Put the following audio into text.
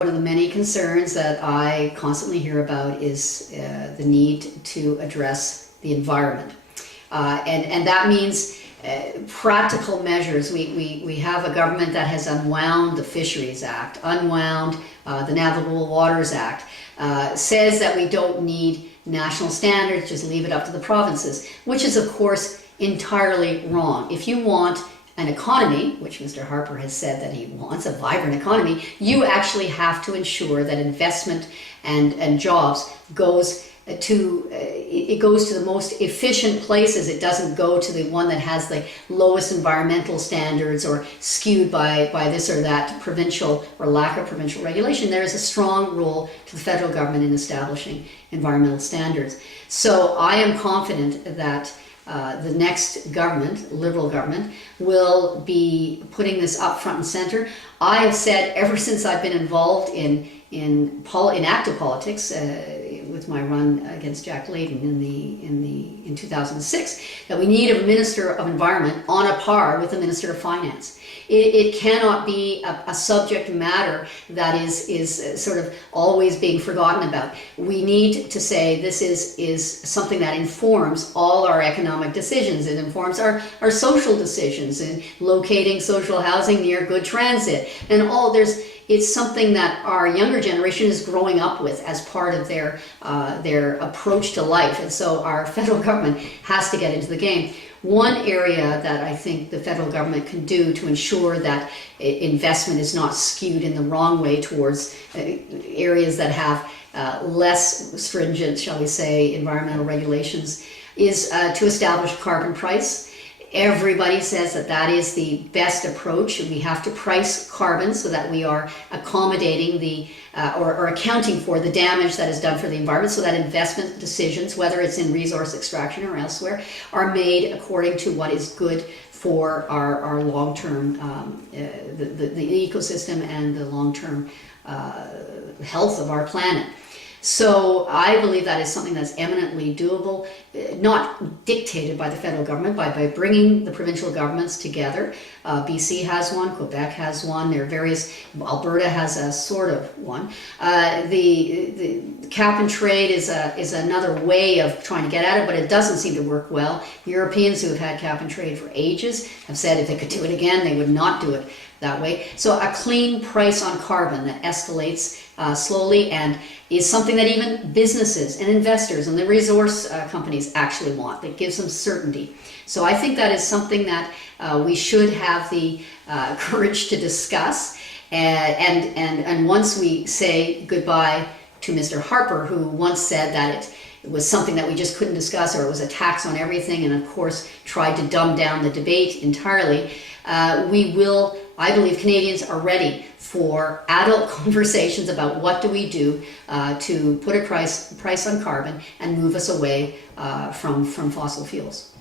One of the many concerns that I constantly hear about is the need to address the environment. And that means practical measures. We have a government that has unwound the Fisheries Act, unwound the Navigable Waters Act, says that we don't need national standards, just leave it up to the provinces, which is of course entirely wrong. If you want an economy, which Mr. Harper has said that he wants, a vibrant economy, you actually have to ensure that investment and jobs goes to the most efficient places. It doesn't go to the one that has the lowest environmental standards or skewed by this or that provincial or lack of provincial regulation. There is a strong role to the federal government in establishing environmental standards. So I am confident that the next government, Liberal government, will be putting this up front and center. I have said ever since I've been involved in active politics, with my run against Jack Layton in 2006, that we need a Minister of Environment on a par with the Minister of Finance. It cannot be a subject matter that is sort of always being forgotten about. We need to say this is something that informs all our economic decisions. It informs our social decisions in locating social housing near good transit and all. It's something that our younger generation is growing up with as part of their approach to life, and so our federal government has to get into the game. One area that I think the federal government can do to ensure that investment is not skewed in the wrong way towards areas that have less stringent, shall we say, environmental regulations is to establish carbon price. Everybody says that is the best approach. We have to price carbon so that we are accommodating or accounting for the damage that is done for the environment, so that investment decisions, whether it's in resource extraction or elsewhere, are made according to what is good for our long-term, the ecosystem and the long-term health of our planet. So I believe that is something that's eminently doable, not dictated by the federal government, by bringing the provincial governments together. BC has one, Quebec has one, there are various, Alberta has a sort of one. The cap and trade is another way of trying to get at it, but it doesn't seem to work well. Europeans who have had cap and trade for ages have said if they could do it again, they would not do it that way. So a clean price on carbon that escalates slowly and is something that even businesses and investors and the resource companies actually want. That gives them certainty. So I think that is something that we should have the courage to discuss. And once we say goodbye to Mr. Harper, who once said that it was something that we just couldn't discuss, or it was a tax on everything, and of course tried to dumb down the debate entirely, I believe Canadians are ready for adult conversations about what do we do to put a price on carbon and move us away from fossil fuels.